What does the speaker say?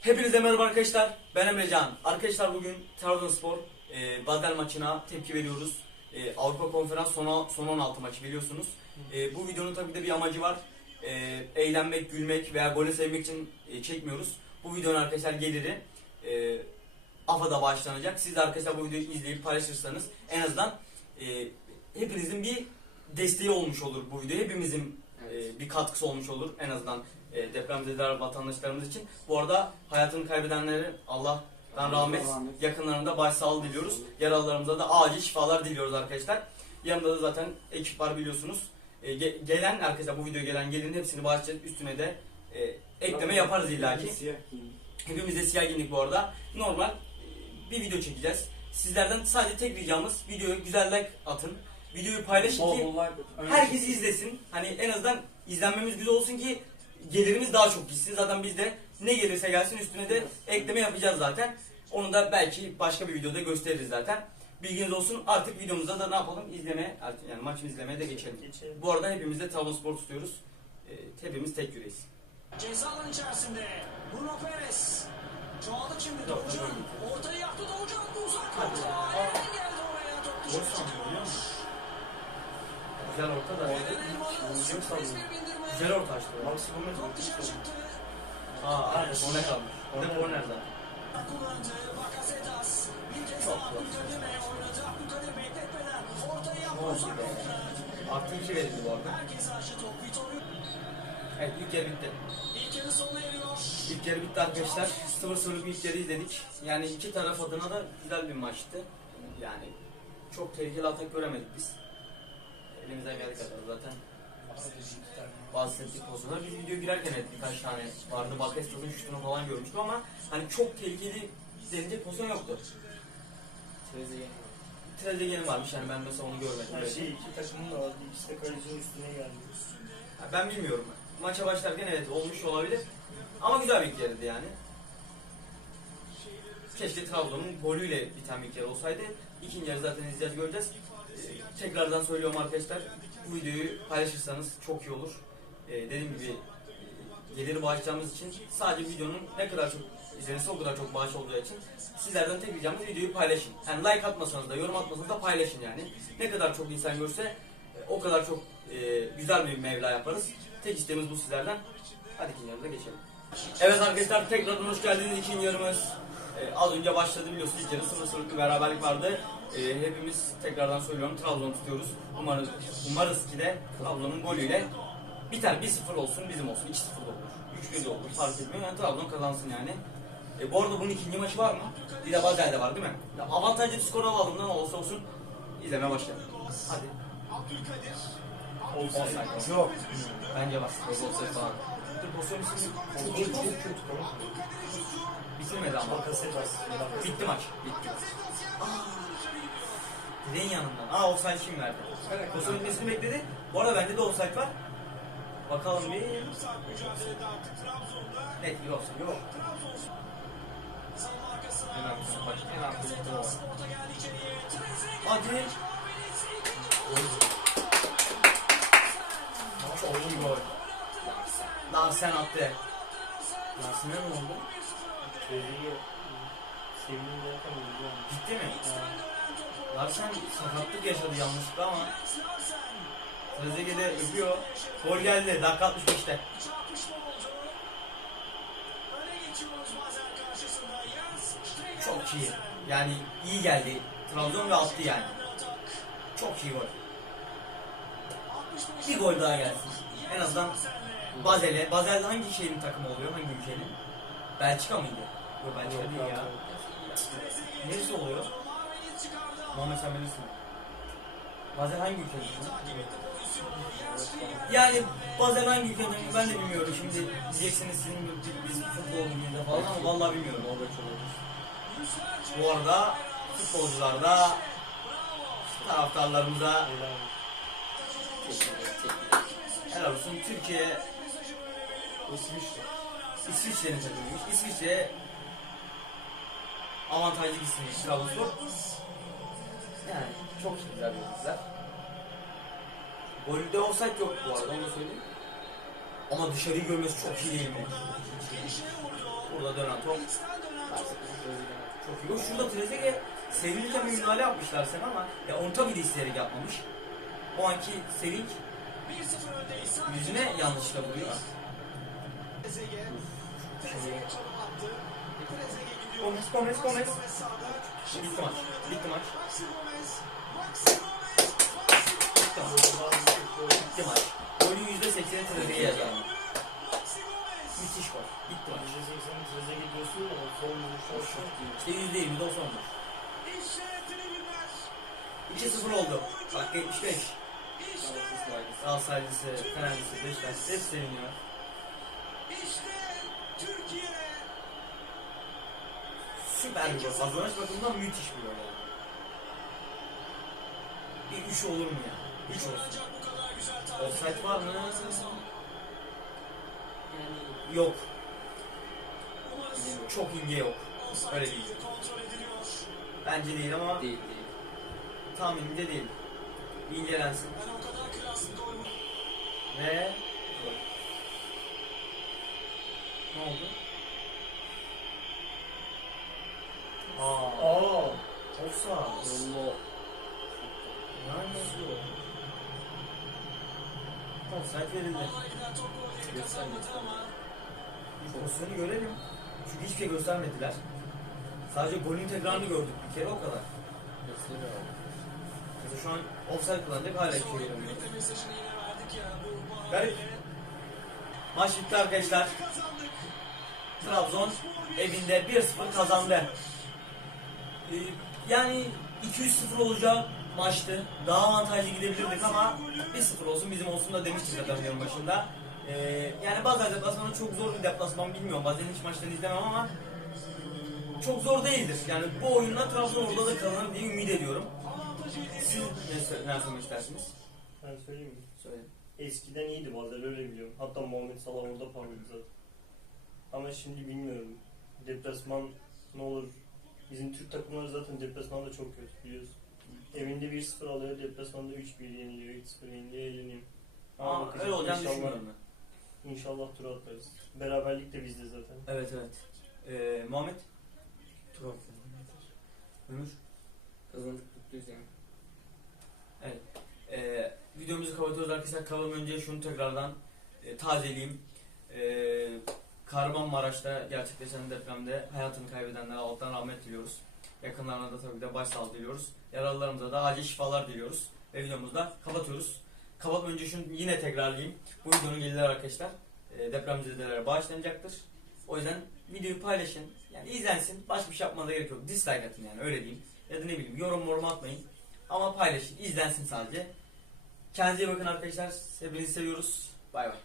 Hepinize merhaba arkadaşlar. Ben Emrecan. Arkadaşlar bugün Trabzonspor e, Basel maçına tepki veriyoruz. E, Avrupa Konferans son, son 16 maçı biliyorsunuz. E, bu videonun tabii de bir amacı var. E, eğlenmek, gülmek veya golü sevmek için e, çekmiyoruz. Bu videonun arkadaşlar geliri e, AFA'da bağışlanacak. Siz de arkadaşlar bu videoyu izleyip paylaşırsanız en azından e, hepinizin bir desteği olmuş olur bu video. Hepimizin e, bir katkısı olmuş olur en azından e, depremzedeler vatandaşlarımız için. Bu arada hayatını kaybedenlere Allah'tan rahmet, yakınlarında başsağlığı diliyoruz. Yaralılarımıza da acil şifalar diliyoruz arkadaşlar. Yanımda da zaten ekip var biliyorsunuz. E, ge- gelen arkadaşlar bu videoya gelen gelin hepsini bağışlayacağız. Üstüne de e, ekleme yaparız illaki. Hepimiz de siyah giyindik bu arada. Normal e, bir video çekeceğiz. Sizlerden sadece tek ricamız videoya güzel like atın. Videoyu paylaşın ki herkes izlesin. Hani en azından izlenmemiz güzel olsun ki gelirimiz daha çok gitsin. Zaten biz de ne gelirse gelsin üstüne de ekleme yapacağız zaten. Onu da belki başka bir videoda gösteririz zaten. Bilginiz olsun. Artık videomuzda da ne yapalım? İzlemeye, artık yani maçı izlemeye de geçelim. Geçelim. Bu arada hepimiz de Trabzonspor tutuyoruz. E, hepimiz tek yüreğiz. Ceza alanı içerisinde Bruno Perez. Çoğaldı şimdi Doğucan. Ortaya yaptı Doğucan. Uzak orta. Eren geldi oraya. Top dışarı çıkıyor. Güzel orta da. Bir bindirme. Güzel orta açtı. Dışarı çıktı. Aa, evet, korner kalmış. O da korner zaten. Kullandı. Bakasetas. Bir kez daha Abdülkadir'e oynadı. Abdülkadir bekletmeden. Ortaya yaptı. Uzak orta. Artı iki verildi bu arada. Evet ilk yarı bitti. İlk yarı bitti arkadaşlar. 0-0'lık bir ilk yarı izledik. Yani iki taraf adına da güzel bir maçtı. Yani çok tehlikeli atak göremedik biz. Elimizden geldiği kadar zaten bahsettik pozisyonlar. Biz video girerken evet birkaç tane vardı. Bakestas'ın şutunu falan görmüştüm ama hani çok tehlikeli denilecek pozisyon yoktu. Trezeguet. Trezeguet'in varmış yani ben mesela onu görmedim. Her şey iki takımın da vardı. İkisi de kalecinin üstüne geldi. Ha, Ben bilmiyorum. Maça başlarken evet olmuş olabilir. Ama güzel bir yarıydı yani. Keşke Trabzon'un golüyle biten bir yarı olsaydı. İkinci yarı zaten izleyeceğiz göreceğiz. Ee, tekrardan söylüyorum arkadaşlar. Bu videoyu paylaşırsanız çok iyi olur. Ee, dediğim gibi e, geliri bağışlayacağımız için sadece videonun ne kadar çok izlenirse o kadar çok bağış olacağı için sizlerden tek ricamız videoyu paylaşın. Yani like atmasanız da yorum atmasanız da paylaşın yani. Ne kadar çok insan görse e, o kadar çok e, güzel bir mevla yaparız. Tek isteğimiz bu sizlerden. Hadi ikinci yarıda geçelim. Evet arkadaşlar tekrardan hoş geldiniz ikinci yarımız. E, az önce başladı biliyorsunuz ilk yarı 0-0'lık bir beraberlik vardı. E, hepimiz tekrardan söylüyorum Trabzon tutuyoruz. Umarız, umarız ki de Trabzon'un golüyle biter 1-0 olsun bizim olsun 2-0 da olur. 3-1 de olur fark etmiyor yani Trabzon kazansın yani. E, bu arada bunun ikinci maçı var mı? Bir de Bazel'de var değil mi? Ya, avantajlı bir skor alalım ne olursa olsun izlemeye başlayalım. Hadi. Offside. Yok. Bence var. Offside falan. Dur pozisyon ismi Çok çok kötü. Bitirmedi ama. Bitti maç. Bitti. Direğin yanından. Aa offside kim verdi? Pozisyon bitmesini bekledi. Bu arada bende de offside var. Bakalım bir. Net bir offside yok. En arkasına bak. En arkasına bak. Hadi. İyi gol. Lan sen attı. Lan sana ne oldu? Trezeguet. Sevimli derken öldü yani. Gitti mi? Larsen sakatlık yaşadı yanlışlıkla ama Trezeguet de öpüyor. Gol geldi dakika 65'te. Çok iyi. Yani iyi geldi. Trabzon ve attı yani. Çok iyi gol. Bir gol daha gelsin. En azından Bazel'e. Bazel hangi şeyin takımı oluyor? Hangi ülkenin? Belçika mıydı? Yok Belçika değil ya. Neresi oluyor? Muhammed sen bilirsin. Bazen hangi ülkenin? Yani bazen hangi ülkenin ben de bilmiyorum. Şimdi diyeceksiniz sizin biz futbol falan ama vallahi bilmiyorum. Orada çok. Bu arada futbolcular da taraftarlarımıza helal olsun. Türkiye İsviçre. İsviçre'nin takımıymış. İsviçre avantajlı gitsin Trabzonspor. Yani çok güzel bir Golde offside yok bu arada onu söyleyeyim. Ama dışarıyı görmesi çok iyi değil mi? Burada dönen top. Çok iyi. O şurada Trezeguet sevinirken bir müdahale yapmışlar sen ama ya onu tabii de isteyerek yapmamış. O anki sevinç 1-0 öndeyiz. Sadece yüzüne yanlışlıkla vuruyor. Trezeguet. Trezeguet. Trezeguet. Gomez, Gomez, Gomez. Bitti maç. Bitti maç. Maxi Bitti maç. Golün %80'i Trezeguet'e Gomez. Müthiş gol. Bitti maç. %80'in treze gidiyorsun da son vuruşu aşağı. İşte %20'de o sondur. İşte tribünler. 2-0 oldu. Dakika 75. İşte, Galatasaraylısı, Fenerlisi, Beşiktaş hepsi seviniyor. Süper bir gol. Kazanış bakımından müthiş bir gol oldu. Bir 3 olur mu ya? 3 olsun. Offside var mı? Yani Yok. Çok ince yok. Öyle değil. Bence değil ama değil değil. tahminimce değil. Bir incelensin. Ve ne oldu? Aa, Aa. offside. Allah. Yani golleri kazanmadı ama Bir pozisyonu görelim. Çünkü hiçbir şey göstermediler. Sadece golün tekrarını gördük bir kere o kadar. Gösteriyor abi. Mesela şu an offside kullanacak hala hiçbir şey göremiyoruz. Garip. Maç bitti arkadaşlar. Trabzon evinde 1-0 kazandı. Ee, yani 200-0 olacak maçtı. Daha avantajlı gidebilirdik ama 1-0 olsun bizim olsun da demiştik zaten videonun başında. Ee, yani Bazar deplasmanı çok zor bir deplasman bilmiyorum. Bazen hiç maçlarını izlemem ama çok zor değildir. Yani bu oyunla Trabzon orada da kazanır diye ümit ediyorum. Siz ne, ne söylemek istersiniz? Ben söyleyeyim mi? Söyleyin. Eskiden iyiydi bazen öyle biliyorum. Hatta Muhammed Salah orada parladı zaten. Ama şimdi bilmiyorum. Deplasman ne olur? Bizim Türk takımları zaten deplasmanda çok kötü biliyorsun. Evinde 1-0 alıyor, deplasmanda 3-1 yeniliyor, 3-0 yeniliyor, eğleniyor. Ama Ama bakacağız, öyle olacağını inşallah- düşünmüyorum ben. İnşallah tur atlarız. Beraberlik de bizde zaten. Evet evet. Ee, Muhammed? Ömür? Kazandık mutluyuz yani. Ee, videomuzu kapatıyoruz arkadaşlar. Kalalım önce şunu tekrardan e, tazeleyeyim. Ee, Kahramanmaraş'ta gerçekleşen depremde hayatını kaybedenlere Allah'tan rahmet diliyoruz. Yakınlarına da tabii de başsağlığı diliyoruz. Yaralılarımıza da acil şifalar diliyoruz. Ve videomuzu da kapatıyoruz. Kapatmadan önce şunu yine tekrarlayayım. Bu videonun gelirleri arkadaşlar e, depremzedelere bağışlanacaktır. O yüzden videoyu paylaşın. Yani izlensin. Başka bir şey yapmanıza gerek yok. Dislike atın yani öyle diyeyim. Ya da ne bileyim yorum yorum atmayın. Ama paylaşın. izlensin sadece. Kendinize bakın arkadaşlar. Hepinizi seviyoruz. Bay bay.